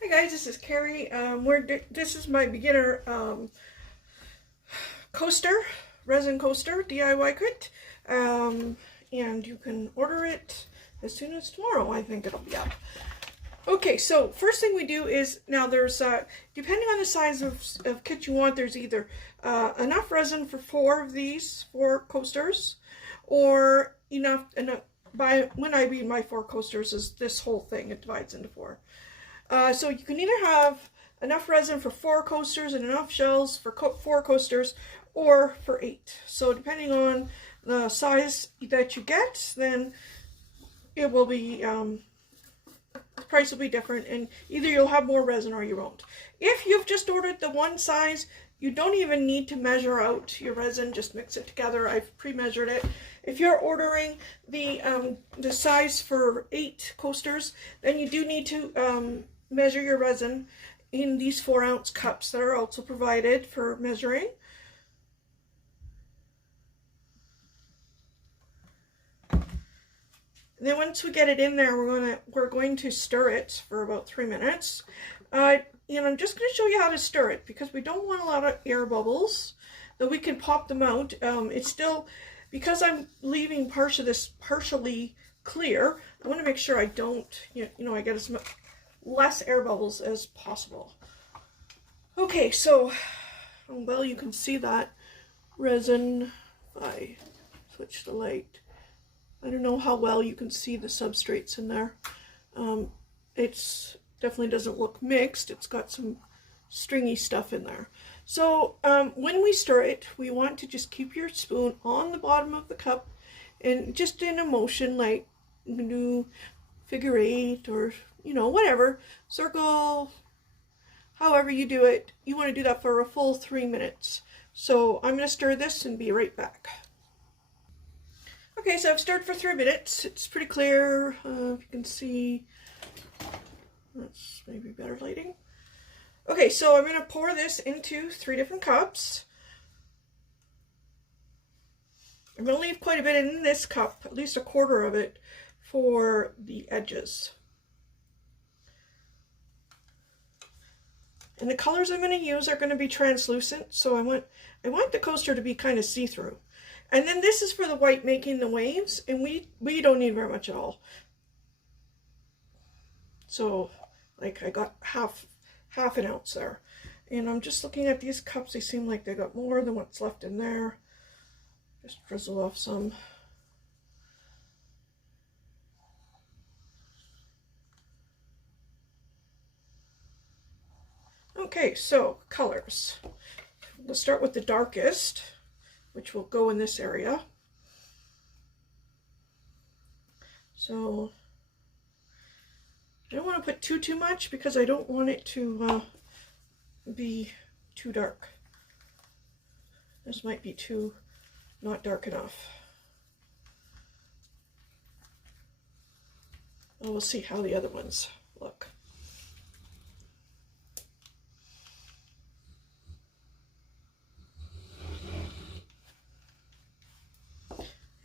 Hi guys, this is Carrie. This is my beginner coaster, resin coaster DIY kit, and you can order it as soon as tomorrow. I think it'll be up. Okay, so first thing we do is now there's depending on the size of kit you want, there's either enough resin for four coasters, or enough. By when I mean my four coasters is this whole thing. It divides into four. So you can either have enough resin for 4 coasters and enough shells for 4 coasters, or for 8. So depending on the size that you get, then it will be, the price will be different, and either you'll have more resin or you won't. If you've just ordered the one size, you don't even need to measure out your resin, just mix it together. I've pre-measured it. If you're ordering the size for 8 coasters, then you do need to measure your resin in these 4-ounce cups that are also provided for measuring. And then once we get it in there, we're going to stir it for about 3 minutes. And I'm just going to show you how to stir it because we don't want a lot of air bubbles, though we can pop them out. It's still, because I'm leaving part of this partially clear, I want to make sure I don't, I get as much less air bubbles as possible. Okay, so, well, you can see that resin. If I switch the light, I don't know how well you can see the substrates in there. It's definitely doesn't look mixed. It's got some stringy stuff in there. So when we stir it, we want to just keep your spoon on the bottom of the cup and just in a motion, like you can do figure 8 or whatever, circle, however you do it. You want to do that for a full 3 minutes. So I'm going to stir this and be right back. Okay, so I've stirred for 3 minutes. It's pretty clear. If you can see, that's maybe better lighting. Okay, so I'm going to pour this into 3 different cups. I'm going to leave quite a bit in this cup, at least a quarter of it, for the edges. And the colors I'm going to use are going to be translucent, so I want the coaster to be kind of see-through. And then this is for the white making the waves, and we don't need very much at all. So, like, I got half an ounce there. And I'm just looking at these cups, they seem like they got more than what's left in there. Just drizzle off some. Okay, so colors. We'll start with the darkest, which will go in this area. So I don't want to put too much because I don't want it to be too dark. This might be too not dark enough. Well, we'll see how the other ones look.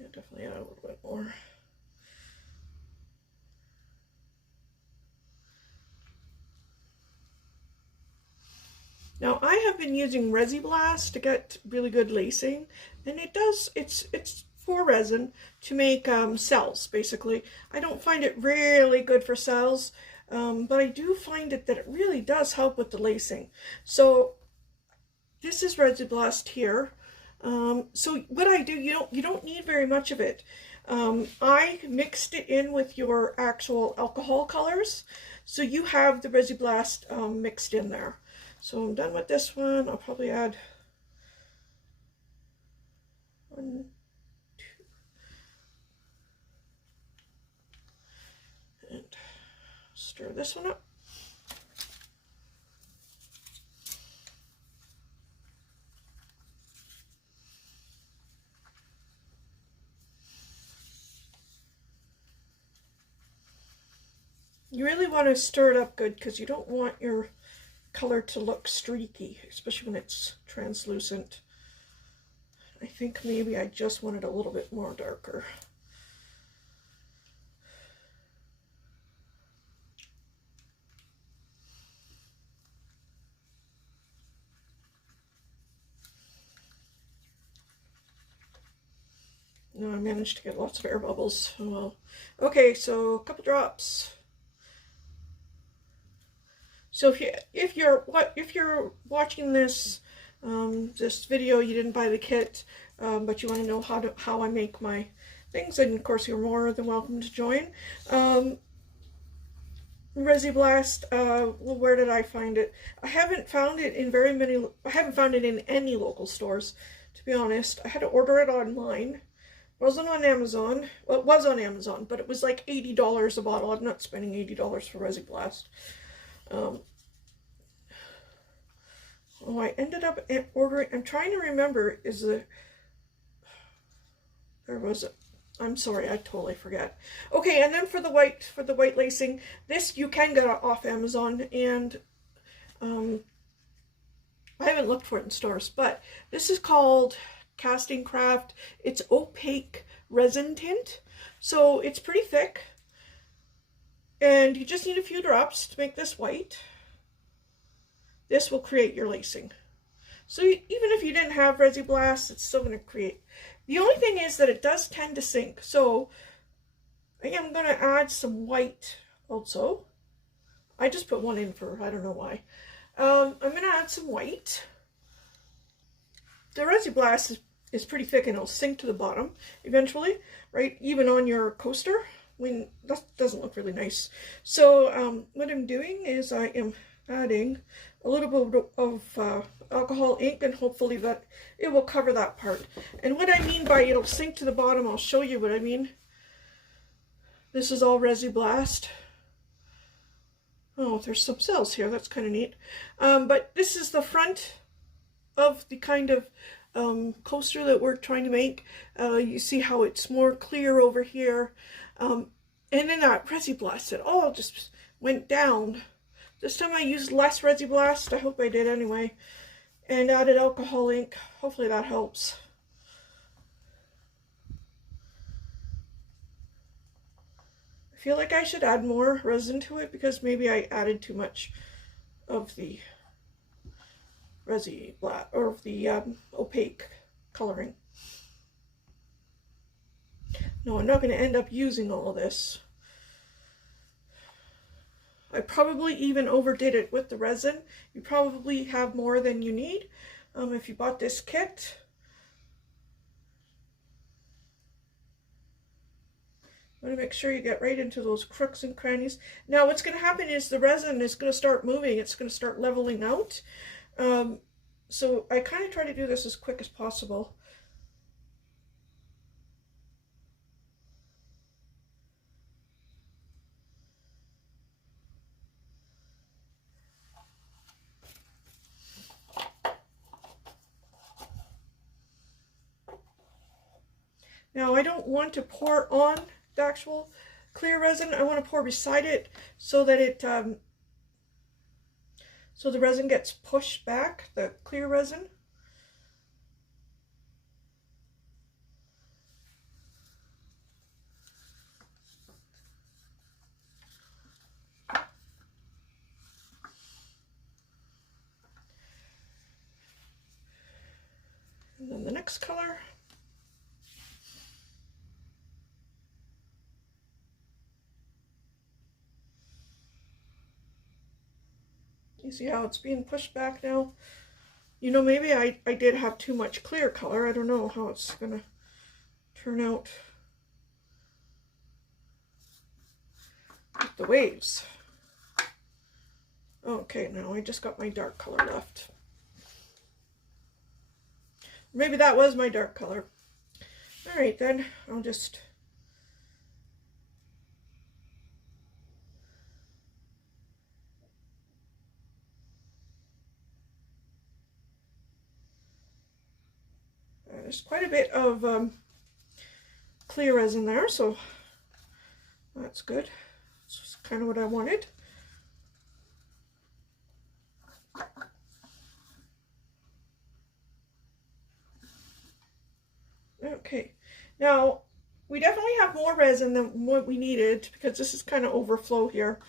Yeah, definitely add a little bit more. Now I have been using Resi-Blast to get really good lacing, and it's for resin to make cells, basically. I don't find it really good for cells, but I do find that it really does help with the lacing. So this is Resi-Blast here. So what I do, you don't need very much of it. I mixed it in with your actual alcohol colors, so you have the Resi-Blast mixed in there. So I'm done with this one. I'll probably add 1, 2, and stir this one up. You really want to stir it up good because you don't want your color to look streaky, especially when it's translucent. I think maybe I just wanted a little bit more darker. No, I managed to get lots of air bubbles. Oh well. Okay, so a couple drops. So if you're watching this this video, you didn't buy the kit, but you want to know how I make my things, and of course you're more than welcome to join. Resi Blast, well, where did I find it? I haven't found it in I haven't found it in any local stores, to be honest. I had to order it online. It wasn't on Amazon. Well, it was on Amazon, but it was like $80 a bottle. I'm not spending $80 for Resi Blast. Oh, I ended up ordering, I'm trying to remember, there was a, I'm sorry, I totally forget. Okay, and then for the white lacing, this you can get off Amazon, and I haven't looked for it in stores, but this is called Casting Craft. It's opaque resin tint, so it's pretty thick, and you just need a few drops to make this white. This will create your lacing. So even if you didn't have Resi Blast, it's still going to create. The only thing is that it does tend to sink. So I am going to add some white also. I just put one in for, I don't know why. I'm going to add some white. The Resi Blast is pretty thick and it'll sink to the bottom eventually, right? Even on your coaster. That doesn't look really nice. So what I'm doing is I am adding a little bit of alcohol ink, and hopefully that it will cover that part. And what I mean by it'll sink to the bottom, I'll show you what I mean. This is all Resi Blast. Oh, there's some cells here. That's kind of neat. But this is the front of the kind of coaster that we're trying to make. You see how it's more clear over here. And then that Resi Blast, it all just went down. This time I used less Resi Blast. I hope I did anyway. And added alcohol ink. Hopefully that helps. I feel like I should add more resin to it because maybe I added too much of the Resi Blast, or the opaque coloring. No, I'm not going to end up using all of this. I probably even overdid it with the resin. You probably have more than you need if you bought this kit. You want to make sure you get right into those crooks and crannies. Now what's going to happen is the resin is going to start moving. It's going to start leveling out. So I kind of try to do this as quick as possible. Now I don't want to pour on the actual clear resin. I want to pour beside it so that it so the resin gets pushed back, the clear resin. And then the next color. You see how it's being pushed back now? You know, maybe I did have too much clear color. I don't know how it's going to turn out with the waves. Okay, now I just got my dark color left. Maybe that was my dark color. All right, then I'll just... There's quite a bit of clear resin there, so that's good. That's kind of what I wanted. Okay, now we definitely have more resin than what we needed because this is kind of overflow here.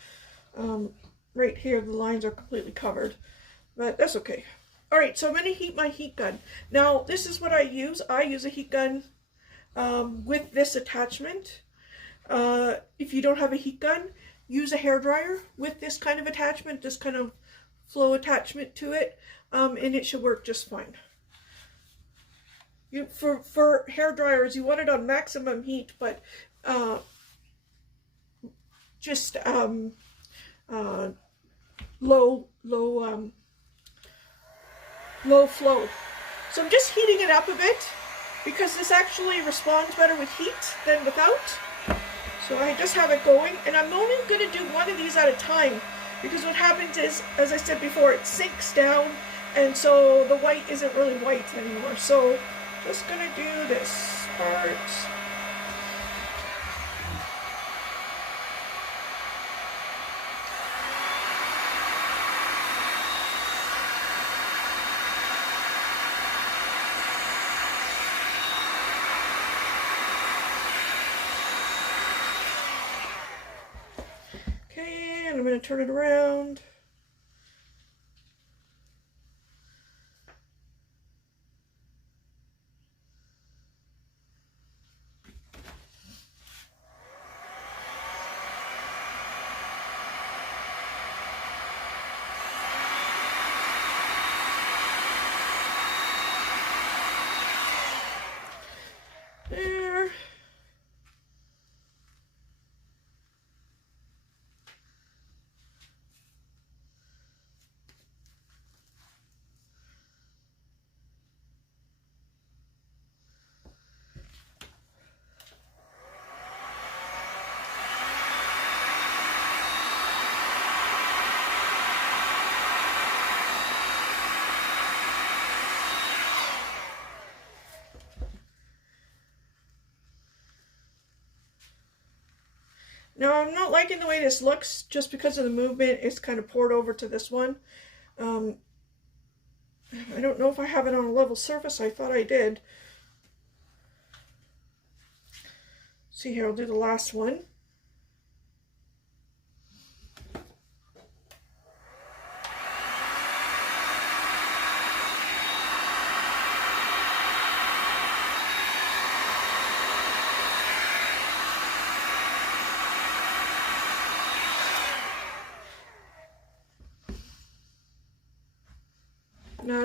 Right here, the lines are completely covered, but that's okay. All right, so I'm going to heat my heat gun. Now, this is what I use. I use a heat gun with this attachment. If you don't have a heat gun, use a hairdryer with this kind of attachment, this kind of flow attachment to it, and it should work just fine. For hair dryers, you want it on maximum heat, but just low flow. So I'm just heating it up a bit because this actually responds better with heat than without. So I just have it going, and I'm only going to do one of these at a time because what happens is, as I said before, it sinks down, and so the white isn't really white anymore. So just going to do this part. Okay, and I'm going to turn it around. There. Now, I'm not liking the way this looks just because of the movement. It's kind of poured over to this one. I don't know if I have it on a level surface. I thought I did. See here, I'll do the last one. Now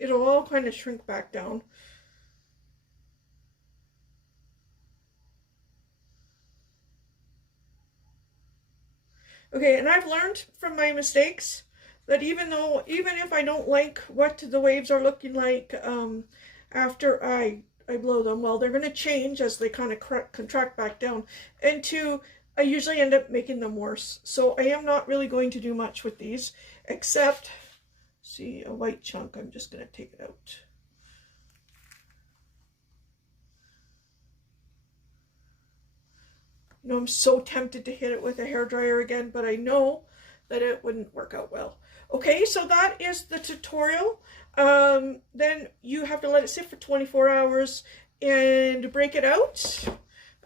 it'll all kind of shrink back down. Okay, and I've learned from my mistakes that even if I don't like what the waves are looking like after I blow them, well, they're going to change as they kind of contract back down. And I usually end up making them worse. So I am not really going to do much with these, except, see, a white chunk. I'm just going to take it out. You know, I'm so tempted to hit it with a hairdryer again, but I know that it wouldn't work out well. Okay, so that is the tutorial. Then you have to let it sit for 24 hours and break it out.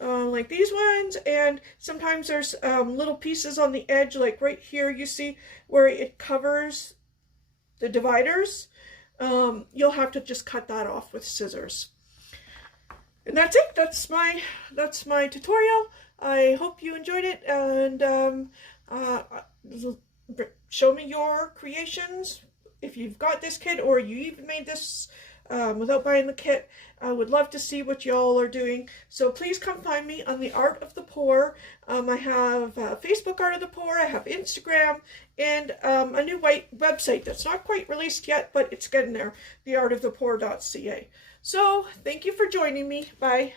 Like these ones, and sometimes there's little pieces on the edge, like right here you see where it covers the dividers. You'll have to just cut that off with scissors. And that's it. That's my tutorial. I hope you enjoyed it, and show me your creations if you've got this kit or you even made this without buying the kit. I would love to see what y'all are doing. So please come find me on The Art of the Pour. I have Facebook Art of the Pour, I have Instagram, and a new website that's not quite released yet, but it's getting there, theartofthepour.ca. So thank you for joining me. Bye.